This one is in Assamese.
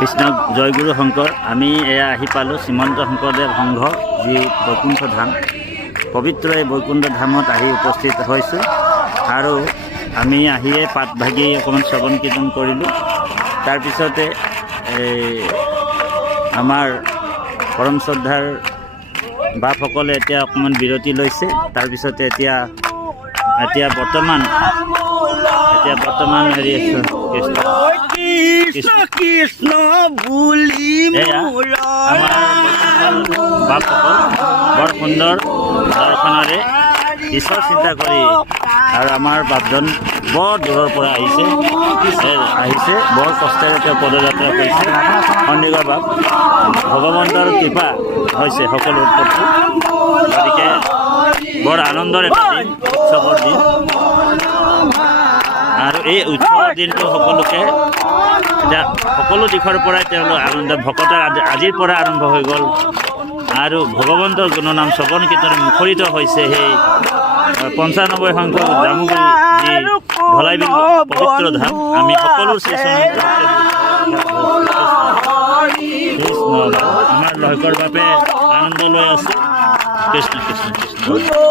কৃষ্ণ জয়গুৰু শংকৰ। আমি এয়া আহি পালোঁ শ্ৰীমন্ত শংকৰদেৱ সংঘ যি বৈকুণ্ঠ ধাম, পবিত্ৰ এই বৈকুণ্ঠ ধামত আহি উপস্থিত হৈছোঁ। আৰু আমি আহিয়ে পাত ভাগি অকণমান শ্ৰৱণ কীৰ্তন কৰিলোঁ। তাৰপিছতে আমাৰ পৰম শ্ৰদ্ধাৰ বাপসকলে এতিয়া অকণমান বিৰতি লৈছে। তাৰপিছতে এতিয়া বৰ্তমান হেৰি কৃষ্ণ বুলি আমাৰ বাপসকল বৰ সুন্দৰ দৰ্শনেৰে ঈশ্বৰ চিন্তা কৰি, আৰু আমাৰ বাপজন বৰ দূৰৰ পৰা আহিছে বৰ কষ্টেৰে তেওঁ পদযাত্ৰা কৰিছে। সন্দিকৰ বাপ, ভগৱন্তৰ কৃপা হৈছে সকলোৰ প্ৰতি। গতিকে বৰ আনন্দৰ এটা দিন, উৎসৱৰ দিন। আৰু এই উৎসৱৰ দিনটো সকলোকে এতিয়া সকলো দিশৰ পৰাই তেওঁলোক আনন্দ, ভকতৰ আজিৰ পৰা আৰম্ভ হৈ গ'ল। আৰু ভগৱন্তৰ গুণনাম শ্ৰৱণ কীৰ্তন মুখৰিত হৈছে সেই 95 সংখ্যক জামুগুৰি যি ধলাইবিল পবিত্ৰ ধাম। আমি সকলো আমাৰ লহকৰ বাপে আনন্দ লৈ আছে। কৃষ্ণ কৃষ্ণ কৃষ্ণ।